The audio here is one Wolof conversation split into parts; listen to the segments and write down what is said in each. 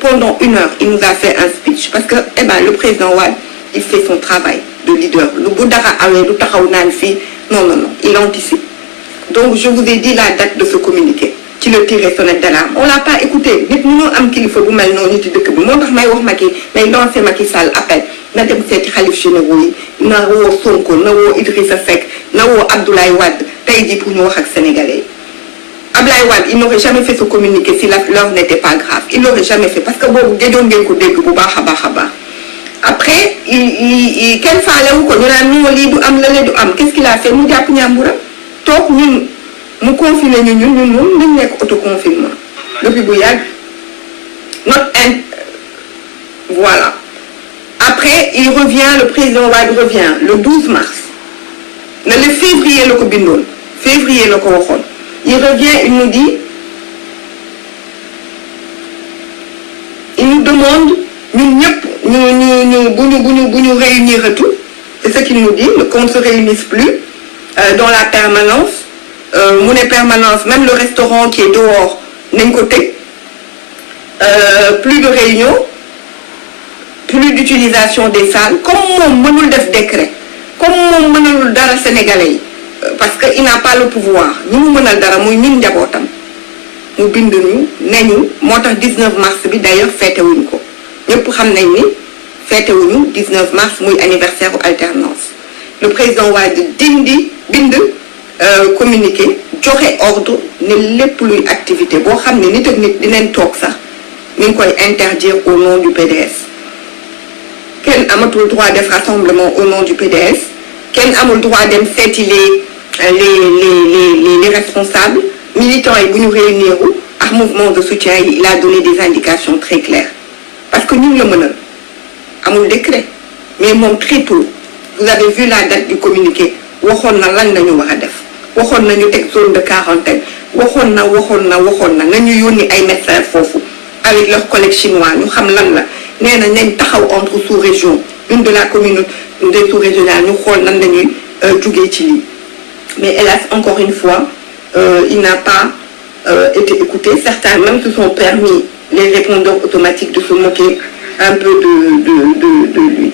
pendant 1 heure, il nous a fait un speech parce que le président Wade, il fait son travail de leader. Le Boudara non, il anticipe. Donc, je vous ai dit la date de ce communiqué. Qui le tirait sonnette d'alarme. On ne l'a pas écouté. Nous avons qu'il faut mal non nit de que moi mais lancé Macky Sall appel na dem seeti xalif généraux yi na woo Sonko na woo Idrissa Seck na woo Abdoulaye Wade tey jii pour ñu wax ak sénégalais. Abdoulaye Wade il n'aurait jamais fait ce communiqué si l'heure n'était pas grave. Il l'aurait jamais fait parce que boobu géjoon ngeen ko dégg bu baax a baax. Après il kenn faale wu ko ñu naan ñu lii du am la du am qu'est-ce qu'il a fait mu jàpp ñàmburam toog ñun mu confiné ñun moom nañ nekk autoconfinement depuis bu yàgg voilà. Après il revient, le président Wade revient le 12 mars le février la ko bindoon février la ko waxoon il revient, il nous dit, il nous demande nous réunir et tout, c'est ce qu'il nous dit, qu'on ne se réunisse plus dans la permanence. Monnaie permanence, même le restaurant qui est dehors, d'un côté, plus de réunions, plus d'utilisation des salles, comme on mënul def décret, comme on mënul dara sénégalais, parce qu'il n'a pas le pouvoir. Nous mënal dara muy ñun njabootam mu bind ñu neñu motax 19 mars bi d'ailleurs fété wuñ ko ñepp xam nañ ni fété wuñu 19 mars muy anniversaire alternance. Le président Wade bind communiqué joxe ordre ne lépp luy activité boo xam ne nit ak nit dinañ toog sax mi ngi koy interdire au nom du PDS. Kenn amatul droit def rassemblement au nom du PDS. Kenn amul droit dem seeti les responsables militants et bu ñu réunir ak mouvement de soutien il a donné des indications très claires parce que ñun la mënal amul décret mais moom très tôt vous avez vu la date du communiqué waxoon na lan lañu war a def waxoon na ñu teg zone de quarantaine waxoon na nañu yónni ay médecins foofu avec leurs collègues chinois ñu xam lan la nee na nañ taxaw entre sous-région une de la communauté des sous-régionales ñu xool nan lañuy jugee ci lii mais hélas encore une fois il n'a pas été écouté. Certains même se sont permis les répondeurs automatiques de se moquer un peu de lui.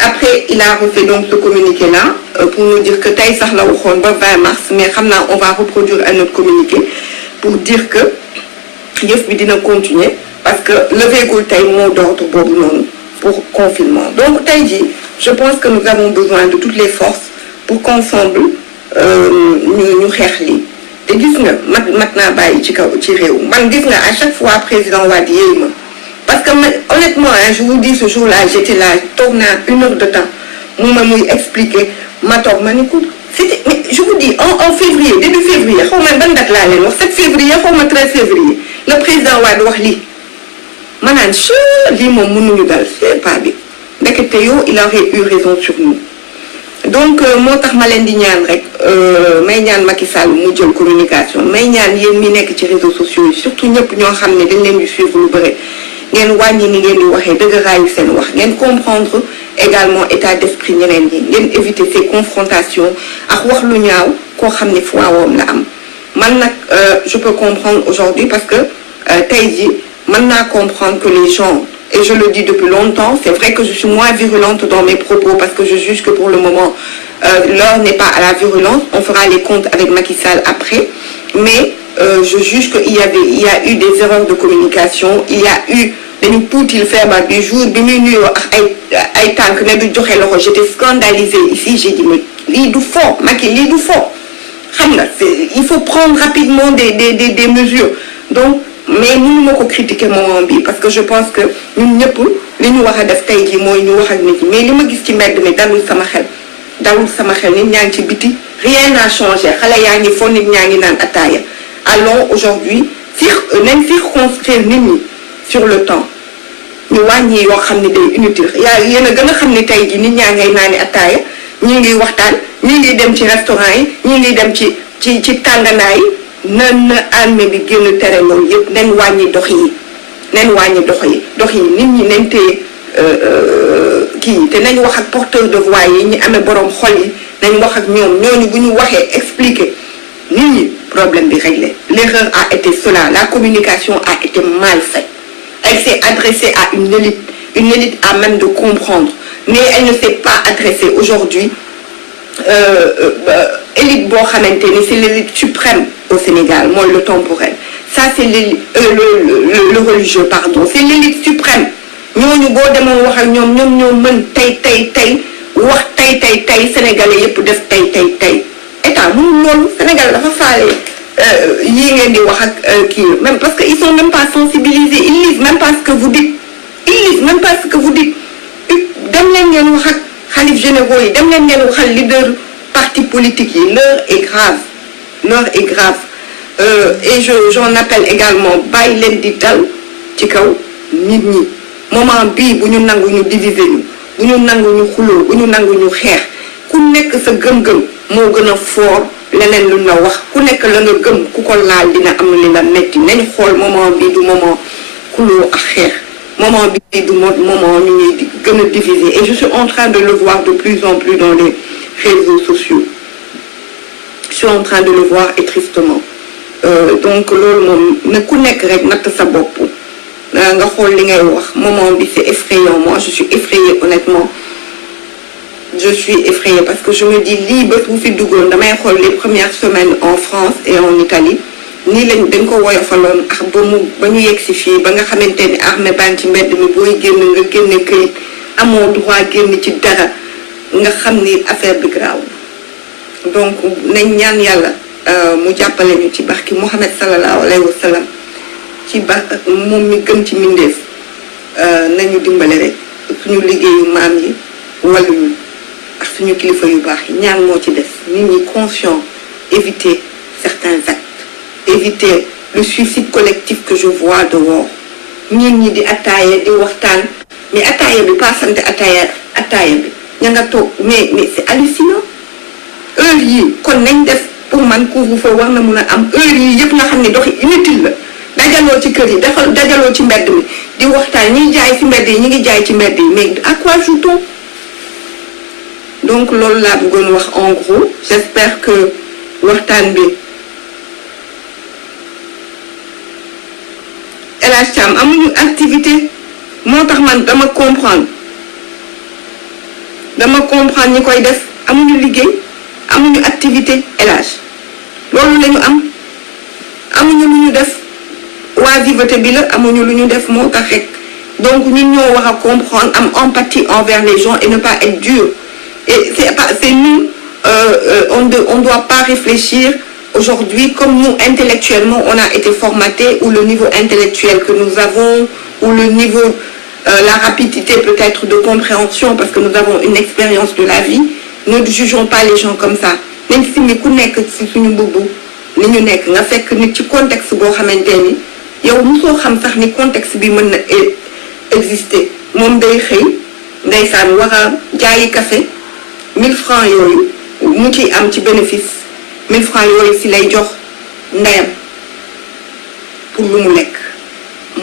Après il a refait donc ce communiqué là pour nous dire que tey sax la waxoon ba 20 mars mais xam naa on va reproduire un autre communiqué pour dire que yëf bi dina continuer parce que levéegul tey mot d'ordre boobu noonu pour confinement. Donc tey jii je pense que nous avons besoin de toutes les forces pour qu'ensemble ñu xeex lii te gis nga mat naa bàyyi ci kaw ci réew man gis nga à chaque fois président Wade yéey ma parce que honnêtement je vous dis ce jour-là j'étais là toog naa 1 heure de temps muy expliquer ma toog ma ni ko c'était mais je vous dis en février début février xaw ma ban date laa leen wax 7 février xaw ma 13 février le président Wade wax lii ma naan lii moom mënuñu dal c'est pas bi ndekete yow il aurait eu raison sur nous. Donc moo tax ma leen di ñaan rek may ñaan Macky Sall mu jël communication may ñaan yéen mi nekk ci réseaux sociaux yi surtout ñëpp ñoo xam ne dañ leen di suivre lu bëri ngeen wàññi ni ngeen di waxee dëgëraayu seen wax ngeen comprendre également état d'esprit ñeneen ñi ngeen éviter ces confrontations ak wax lu ñaaw koo xam ne foiwoom la am man nag je peux comprendre aujourd'hui parce que tey jii mën naa comprendre que les gens et je le dis depuis longtemps, c'est vrai que je suis moins virulente dans mes propos parce que je juge que pour le moment, l'heure n'est pas à la virulence. On fera les comptes avec Macky Sall après. Mais je juge qu'il y a eu des erreurs de communication. Il y a eu il fait des jours, des minutes, j'étais scandalisée ici. J'ai dit, mais il du fort, Macky, il du fort. Il faut prendre rapidement des mesures. Donc, mais nous ne critiquer moment bi parce que je pense que ñun ñëpp li ñu war a def tey jii mooy ñu wax ak nit ñi mais li ma gis ci mbedd mi dalul sama xel nit ñaa ngi ci biti rien n'a changé xale yaa ngi fo nit ñaa ngi naan ataaya allons aujourd'hui nañ circonscrire nit ñi sur le temps ñu wàññi yoo xam ne day inutile yéen a gën a xam ne tey jii nit ñaa ngay naani ataaya ñi ngi waxtaan ñi ngi dem ci restaurant yi ñi ngi dem ci tànganaay yi nan armée bi génn tere loolu yëpp nañ wàññi dox yi nit ñi nañ téye kii te nañ wax ak porteur de voix yi ñi amee borom xol yi nañ wax ak ñoom ñooñu bu ñu waxee expliquer nit ñi problème bi réglé l'erreur a été cela la communication a été mal faite elle s'est adressée à une élite à même de comprendre, mais elle ne s'est pas adressée aujourd'hui élite boo xamante ni c'est l'élite suprême au Sénégal mooy le temporel ça c'est le religieux pardon c'est l'élite suprême ñooñu boo demoon wax ak ñoom ñoo mën tey wax tey sénégalais yépp def tey état mënul loolu Sénégal dafa faale yii ngeen di wax ak kii même parce que ils sont même pas sensibilisés ils lisent même pas ce que vous dites dem leen ngeen wax ak xalif généraux yi dem leen ngeen waxal leader parti politique yi l'heure est grave et j'en appelle également bàyyi leen di dal ci kaw nit ñi moment bii bu ñu nangu ñu diviser ñu bu ñu nangu ñu xuloo bu ñu nangu ñu xeex ku nekk sa gëm-gëm moo gën a fort leneen lu la wax ku nekk la nga gëm ku ko laal dina am li la metti nañ xool moment bii du moment xuloo ak xeex moment bii du moment ñu ñuy gën a diviser et je suis en train de le voir de plus en plus dans les réseaux sociaux je suis en train de le voir et tristement donc loolu moom ne ku nekk rek natt sa bopp nga xool li ngay wax moment bi c'est effrayant moi je suis effrayée honnêtement je suis effrayée parce que je me dis lii bés bu fi duggoon damay xool les premières semaines en France et en Italie nii lañ dañ ko woyofaloon ak ba ñu yegg si fii ba nga xamante ni armée baan ci mbedd mi booy génn nga génne këyit amoo droit génn ci dara nga xam ni affaire bi graaw donc nañ ñaan yàlla mu jàppale ñu ci barki Muhammad sallallahu alayhi wa sallam ci moom mi gën ci mindeef nañu dimbale rek suñu liggéeyu maam yi wàlluñu ak suñu kilifa yu baax yi ñaan moo ci des nit ñi conscient éviter certains actes éviter le suicide collectif que je vois dehors nit ñi di attaaye di waxtaan mais attaaye bi pas sant attaaye bi ña nga toog mais c'est hallucinant heure yi kon nañ def pour man couvre-feu war na mun a am heure yi yëpp nga xam ne doxi inutile la dajaloo ci kër yi dajaloo ci mbedd mi di waxtaan ñiy jaay ci mbedd yi ñi ngi jaay ci mbedd yi mais à quoi joue-t-on donc loolu laa bëggoon wax en gros j'espère que waxtaan bi El Hadj Thiam amuñu activité moo tax man dama comprendre ñi koy def amuñu liggéey amuñu activité El Hadj loolu la ñu am amuñu lu ñu def oisiveté bi la amuñu lu ñu def moo tax rek donc ñun ñoo war a comprendre am empathie envers les gens et ne pas être dur et c'est nous on doit pas réfléchir aujourd'hui comme nous intellectuellement on a été formatés ou le niveau intellectuel que nous avons ou le niveau la rapidité peut-être de compréhension parce que nous avons une expérience de la vie ne jugeons pas les gens comme ça même si mi ku nekk ci suñu mbubb ni ñu nekk nga fekk nit ci contexte boo xamante ni yow mosoo xam sax ni contexte bi mën na exister moom day xëy ndeysaan war a jaayi café 1000 francs yooyu mu ciy am ci bénéfice 1000 francs yooyu si lay jox ndeyam pour lu mu lekk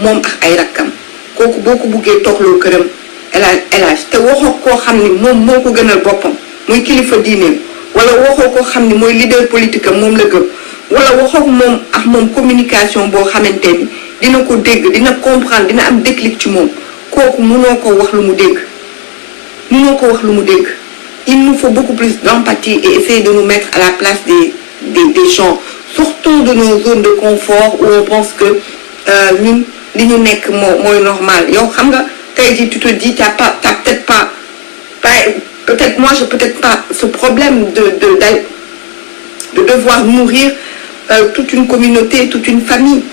moom ak ay rakkam kooku boo ko buggee toogloo këram elage te waxoo koo xam ni moom moo ko gënal boppam muy kilifa diineem wala waxoo koo xam ni mooy leader politique am moom la gëm wala waxoo moom ak moom communication boo xamante ni dina ko dégg dina comprendre dina am déclic ci moom kooku mënoo ko wax lu mu dégg il nous faut beaucoup plus d'empathie et essayer de nous mettre à la place des gens sortons de nos zones de confort où on pense que ñun li ñu nekk mooy normal yow xam nga tey jii tu te dis t'as peut-être pas peut-être moi j'ai peut-être pas ce problème de devoir nourrir toute une communauté toute une famille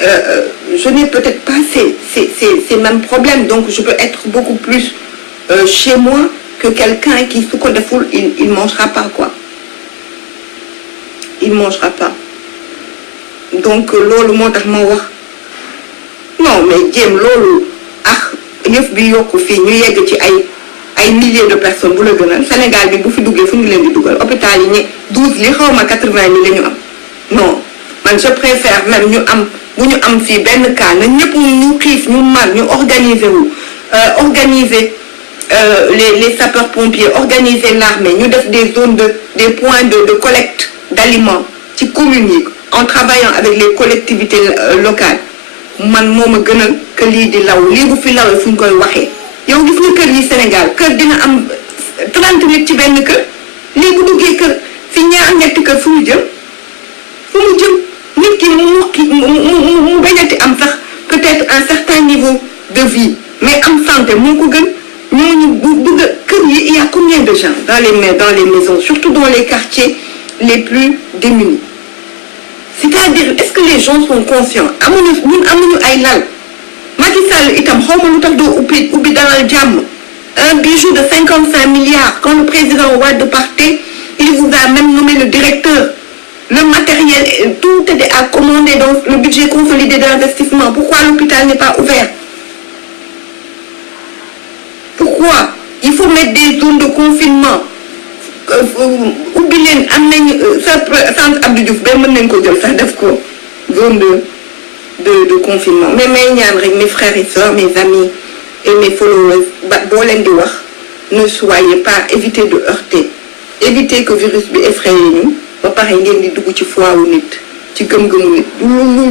je n'ai peut-être pas ces mêmes problèmes donc je peux être beaucoup plus chez moi que quelqu'un qui su ko deful il mangera pas quoi il mangera pas donc loolu moo tax ma wax non mais jéem loolu yëf bi yokku fii ñu yegg ci ay milliers de personnes bu la gënal Sénégal bi bu fi duggee fu ñu leen di dugal hôpital yi ñi 12 li xaw ma 80 000 la ñu am non man je préfère même ñu am bu ñu am fii benn cas na ñëpp ñu xiif ñu mar ñu organiser les sapeurs-pompiers, organiser l'armée, nous devons des zones des points de collecte d'aliments, qui communiquent en travaillant avec les collectivités locales. man moo ma gënal que lii di law lii bu fi lawee fu ñu koy waxee yow gis nga kër yi Sénégal kër dina am 30 nit ci benn kër lii bu duggee kër fi ñaar ñetti kër fu mu jëm nit ki mu bañati am sax peut-être un certain niveau de vie mais am santé moo ko gën ñooñu bu dugg kër yi il y a combien de gens dans les maisons surtout dans les quartiers les plus démunis c'est-à-dire est-ce que les gens sont conscients amuñu ay lal Macky Sall itam xaw ma lu tax doo ubbi dalal jàmm un bijou de 55 milliards quand le président Wade partait il vous a même nommé le directeur le matériel tout était à commander dans le budget consolidé d'investissement pourquoi l'hôpital n'est pas ouvert pourquoi il faut mettre des zones de confinement ubbi leen am nañ centre Abdou Diouf ba mën nañ ko jël sax def ko zone de confinement mais may ñaan rek mes frères et sœurs mes amis et mes followers boo leen di wax ne soyez pas évitez de heurter évitez que virus bi effraye ñu ba pare ngeen di dugg ci foi wu nit ci gëm-gëmu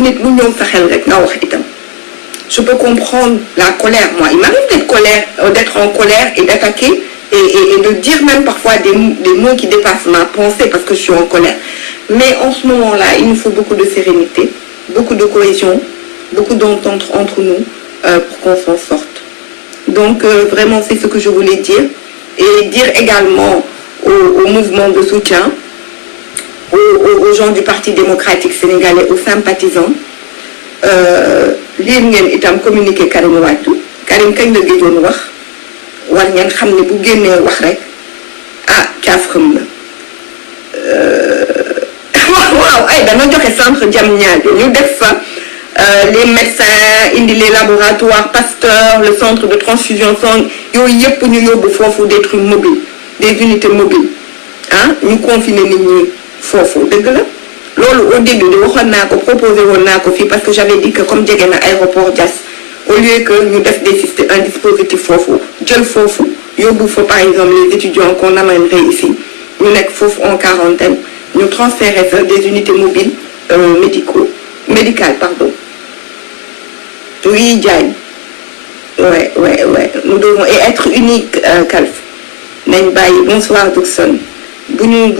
nit lu ñëw sa xel rek nga wax itam je peux comprendre la colère moi il m'arrive d'être en colère et d'attaquer et de dire même parfois des mots qui dépassent ma pensée parce que je suis en colère mais en ce moment-là il nous faut beaucoup de sérénité beaucoup de cohésion beaucoup d'entente entre nous pour qu'on s'en sorte donc vraiment c'est ce que je voulais dire et dire également au mouvement de soutien aux gens du Parti démocratique sénégalais aux sympathisants lire ngeen itam communiqué Karim Wade Karim kañ la gëjoon wax war ngeen xam ne bu génnee wax rek caaf xam na waaw ay dana joxe centre Diamniadio ñu def fa les médecins indi les laboratoires Pasteur le centre de transfusion sang yooyu yëpp ñu yóbbu foofu des trucs mobiles des unités mobiles ñu confiner nit ñi foofu dëgg la loolu au début de waxoon naa ko proposé woon naa ko fii parce que j'avais dit que comme jege na aéroport Diass au lieu que ñu def un dispositif foofu jël foofu yóbbu fa par exemple les étudiants qu'on amènerait ici ñu nekk foofu en quarantaine ñu transférer ça des unités mobiles médicales pardon oui Diagne ouais nous devons et être unique Kalf nañ bàyyi bonsoir Dougson bu ñu